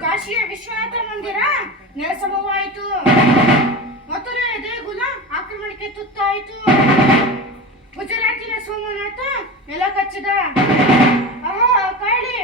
ಕಾಶಿಯ ವಿಶ್ವನಾಥ ಮಂದಿರ ನೆಲಸಮವಾಯಿತು. ಮಥುರೆಯ ದೇಗುಲ ಆಕ್ರಮಣಕ್ಕೆ ತುತ್ತಾಯಿತು. ಗುಜರಾತಿನ ಸೋಮನಾಥ ನೆಲ ಕಚ್ಚಿದ. ಆಹಾ ಕಾಳಿ